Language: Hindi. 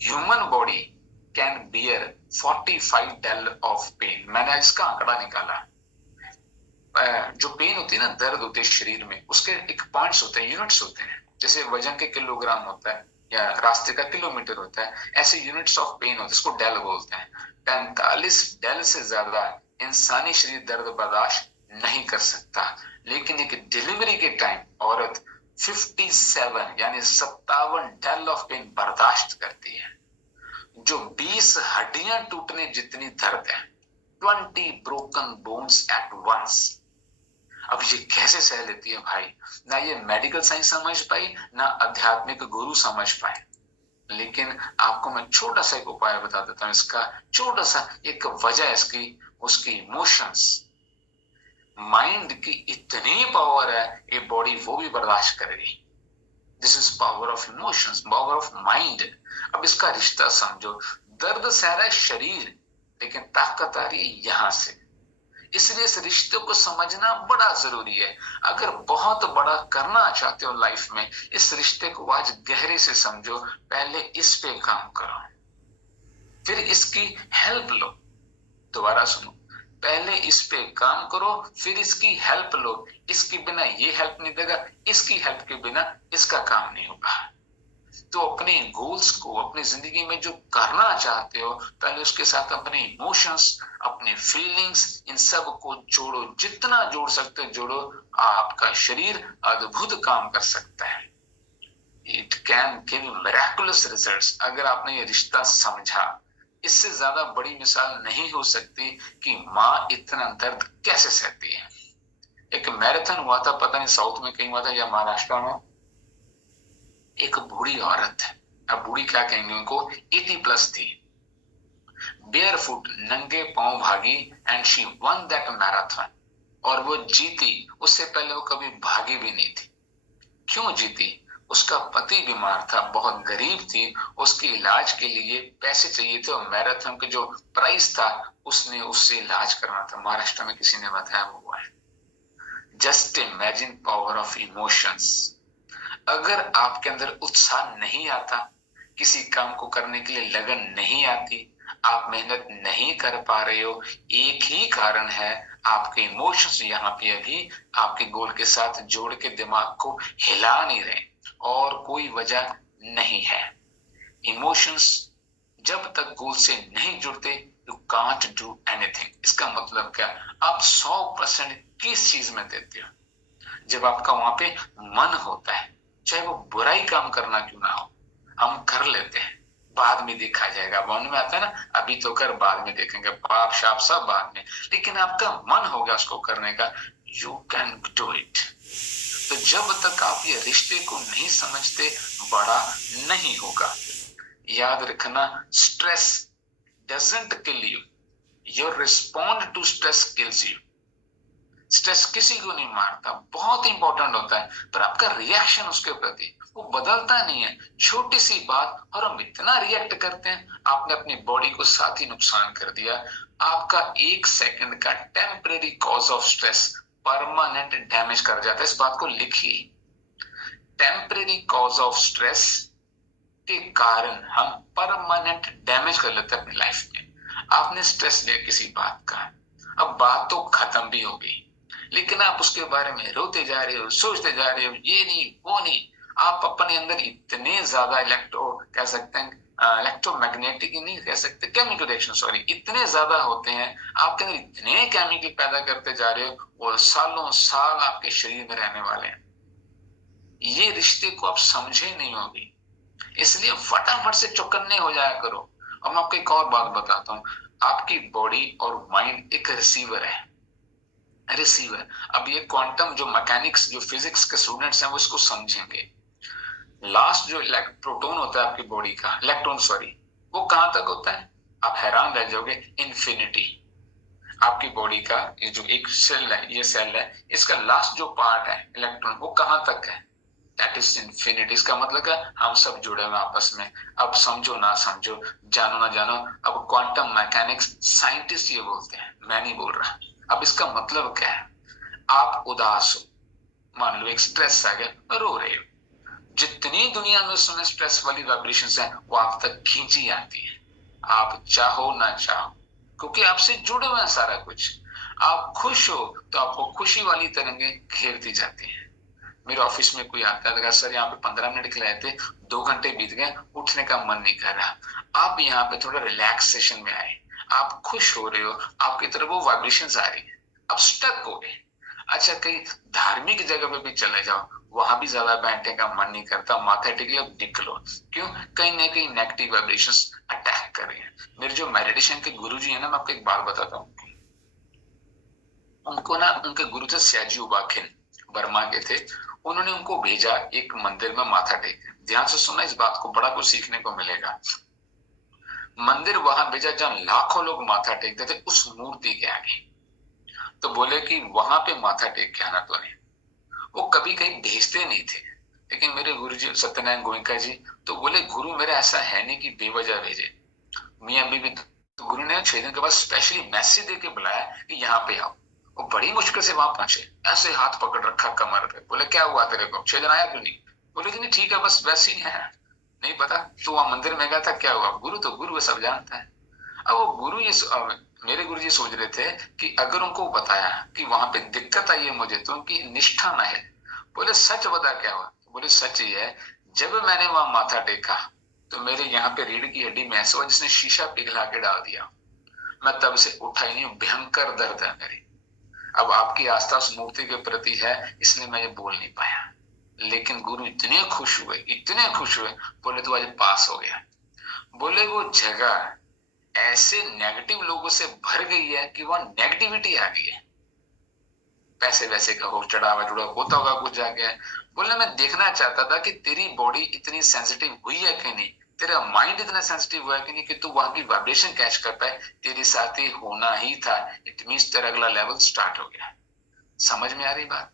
Human body can bear 45 del of pain. मैंने इसका आंकड़ा निकाला। जो पेन होती है ना, दर्द होते है शरीर में, उसके एक पॉइंट्स होते हैं, यूनिट्स होते हैं। जैसे वजन के किलोग्राम होता है या रास्ते का किलोमीटर होता है, ऐसे यूनिट्स ऑफ पेन होते हैं, इसको डेल बोलते हैं। 45 डेल से ज्यादा इंसानी शरीर दर्द बर्दाश्त नहीं कर सकता। लेकिन एक डिलीवरी के टाइम औरत 57 यानी 57 डेल ऑफ पेन बर्दाश्त करती है, जो 20 हड्डियां टूटने जितनी दर्द है। 20 ब्रोकन बोन्स एट वंस। अब ये कैसे सह लेती है भाई? ना ये मेडिकल साइंस समझ पाई, ना आध्यात्मिक गुरु समझ पाए। लेकिन आपको मैं छोटा सा एक उपाय बता देता हूं इसका, छोटा सा एक वजह इसकी, उसकी इमोशंस। माइंड की इतनी पावर है, ये बॉडी वो भी बर्दाश्त करेगी। This is power of emotions, power of mind. अब इसका रिश्ता समझो। दर्द सह रहा है शरीर, लेकिन ताकत आ रही है यहां से। इसलिए इस रिश्ते को समझना बड़ा जरूरी है। अगर बहुत बड़ा करना चाहते हो लाइफ में, इस रिश्ते को आज गहरे से समझो। पहले इस पे काम करो, फिर इसकी हेल्प लो। दोबारा सुनो, पहले इस पे काम करो, फिर इसकी हेल्प लो। इसके बिना ये हेल्प नहीं देगा, इसकी हेल्प के बिना इसका काम नहीं होगा। तो अपने गोल्स को, अपनी जिंदगी में जो करना चाहते हो, पहले उसके साथ अपने इमोशंस, अपने फीलिंग्स, इन सब को जोड़ो। जितना जोड़ सकते हो जोड़ो। आपका शरीर अद्भुत काम कर सकता है। It can give miraculous results. अगर आपने ये रिश्ता समझा, इससे ज्यादा बड़ी मिसाल नहीं हो सकती कि माँ इतना दर्द कैसे सहती है। एक मैराथन हुआ था, पता नहीं साउथ में कहीं हुआ था या महाराष्ट्र में। एक बूढ़ी औरत है, अब बूढ़ी क्या कहेंगे उनको, 80 प्लस थी, बेयर फुट, नंगे पांव भागी, and she one that marathon. और वो जीती। उससे पहले वो कभी भागी भी नहीं थी। क्यों जीती? उसका पति बीमार था, बहुत गरीब थी, उसके इलाज के लिए पैसे चाहिए थे, और मैराथन का जो प्राइस था उसने उससे इलाज करना था। महाराष्ट्र में किसी ने बताया वो हुआ है। Just imagine power of emotions. अगर आपके अंदर उत्साह नहीं आता, किसी काम को करने के लिए लगन नहीं आती, आप मेहनत नहीं कर पा रहे हो, एक ही कारण है, आपके इमोशंस यहाँ पे अभी आपके गोल के साथ जोड़ के दिमाग को हिला नहीं रहे, और कोई वजह नहीं है। इमोशंस जब तक गोल से नहीं जुड़ते, यू कांट डू एनीथिंग। इसका मतलब क्या? आप 100% किस चीज में देते हो? जब आपका वहां पे मन होता है, चाहे वो बुराई काम करना क्यों ना हो, हम कर लेते हैं, बाद में देखा जाएगा। मन में आता है ना, अभी तो कर, बाद में देखेंगे, पाप शाप सब बाद में। लेकिन आपका मन हो गया उसको करने का, यू कैन डू इट। तो जब तक आप ये रिश्ते को नहीं समझते, बड़ा नहीं होगा। याद रखना, stress doesn't kill you, your respond to stress kills you. Stress किसी को नहीं मारता, बहुत इंपॉर्टेंट होता है, पर आपका रिएक्शन उसके प्रति वो बदलता नहीं है। छोटी सी बात और हम इतना रिएक्ट करते हैं, आपने अपनी बॉडी को साथ ही नुकसान कर दिया। आपका 1 सेकंड का temporary cause of stress permanent damage कर जाता है। इस बात को लिखिए, टेम्परेरी कॉज ऑफ स्ट्रेस के कारण हम परमानेंट डैमेज कर लेते हैं अपनी लाइफ में। आपने स्ट्रेस लिया किसी बात का, अब बात तो खत्म भी हो गई, लेकिन आप उसके बारे में रोते जा रहे हो, सोचते जा रहे हो, ये नहीं वो नहीं। आप अपने अंदर इतने ज्यादा कह सकते हैं इलेक्ट्रोमैग्नेटिक ही नहीं कह सकते, केमिकल रिएक्शन सॉरी, इतने ज्यादा होते हैं आपके अंदर, इतने केमिकल पैदा करते जा रहे हो, वो सालों साल आपके शरीर में रहने वाले हैं। ये रिश्ते को आप समझे नहीं होगी, इसलिए फटाफट से चौकन्ने हो जाया करो। और मैं आपको एक और बात बताता हूँ, आपकी बॉडी और माइंड एक रिसीवर है। रिसीवर, अब ये क्वांटम जो मैकेनिक्स, जो फिजिक्स के स्टूडेंट्स हैं वो इसको समझेंगे। लास्ट जो प्रोटॉन होता है आपकी बॉडी का, इलेक्ट्रॉन सॉरी, वो कहां तक होता है? आप हैरान रह जाओगे, इंफिनिटी। आपकी बॉडी का ये जो एक सेल है, ये सेल है, इसका लास्ट जो पार्ट है इलेक्ट्रॉन, वो कहां तक है? That is infinity. इसका मतलब है हम सब जुड़े हुए आपस में। अब समझो ना समझो, जानो ना जानो, अब क्वांटम मैकेनिक्स साइंटिस्ट ये बोलते हैं, मैं नहीं बोल रहा। अब इसका मतलब क्या है? आप उदास हो, मान लो एक स्ट्रेस आ गया, रो रहे हो, जितनी दुनिया में उस समय स्ट्रेस वाली वाइब्रेशंस है वो आप तक खींची आती है, आप चाहो ना चाहो, क्योंकि आपसे जुड़े हुए हैं सारा कुछ। आप खुश हो तो आपको खुशी वाली तरंगें घेरती जाती हैं। मेरे ऑफिस में कोई आता है, सर यहाँ पे 15 मिनट खिलाए थे, 2 घंटे बीत गए, उठने का मन नहीं कर रहा। आप यहाँ पे थोड़ा रिलैक्सेशन में आए, आप खुश हो रहे हो, आपकी तरफ वो वाइब्रेशंस आ रही है, आप स्टक हो गए। अच्छा, कहीं धार्मिक जगह पे भी चले जाओ, वहां भी ज्यादा बैठने का मन नहीं करता, माथा टेक लिया, निकलो। क्यों? कहीं ना कहीं नेगेटिव वाइब्रेशंस अटैक कर रहे हैं। मेरे जो मेडिटेशन के गुरुजी है ना, मैं आपको एक बात बताता हूँ। उनको ना, उनके गुरु थे सयाजी उबाखिन, बर्मा के थे। उन्होंने उनको भेजा एक मंदिर में माथा टेक। ध्यान से सुनना इस बात को, बड़ा कुछ सीखने को मिलेगा। मंदिर वहां भेजा जहां लाखों लोग माथा टेकते थे, उस मूर्ति के आगे। तो बोले कि वहां पे माथा टेक के आना तूने। वो कभी कहीं भेजते नहीं थे, लेकिन मेरे गुरु जी सत्यनारायण गोयनका जी तो बोले, गुरु मेरा ऐसा है नहीं कि बेवजह भेजे। मियां बीबी तो गुरु ने 6 दिन के बाद स्पेशली मैसेज दे के बुलाया कि यहाँ पे आओ। वो बड़ी मुश्किल से वहां पहुंचे, ऐसे हाथ पकड़ रखा कमर पे, बोले क्या हुआ तेरे को, 6 दिन आया क्यों नहीं? बोले कि नहीं ठीक है, बस वैसे ही है, नहीं पता तो वहां मंदिर में गया था, क्या हुआ? गुरु तो गुरु सब जानता है। अब वो गुरु ये मेरे गुरु जी सोच रहे थे कि अगर उनको बताया कि वहां पे दिक्कत आई है मुझे, तो उनकी निष्ठा ना है। बोले सच बता क्या हुआ? बोले सच ही है, जब मैंने वहां माथा टेका तो मेरे यहाँ पे रीढ़ की हड्डी में ऐसा हुआ जिसने शीशा पिघला के डाल दिया। मैं तब से उठा ही नहीं, भयंकर दर्द है मेरी। अब आपकी आस्था उस मूर्ति के प्रति है, इसलिए मैं ये बोल नहीं पाया। लेकिन गुरु इतने खुश हुए, इतने खुश हुए, बोले तो आज पास हो गया। बोले वो जगह ऐसे नेगेटिव लोगों से भर गई है कि वहां नेगेटिविटी आ गई है। पैसे वैसे का हो, चढ़ावा जुड़ा होता होगा कुछ जाके। बोले मैं देखना चाहता था कि तेरी बॉडी इतनी सेंसिटिव हुई है कि नहीं, तेरा माइंड इतना सेंसिटिव हुआ है कि नहीं, कि तू वहां की वाइब्रेशन कैच कर पाए। तेरे साथ ही होना ही था, इट मींस तेरा अगला लेवल स्टार्ट हो गया। समझ में आ रही बात?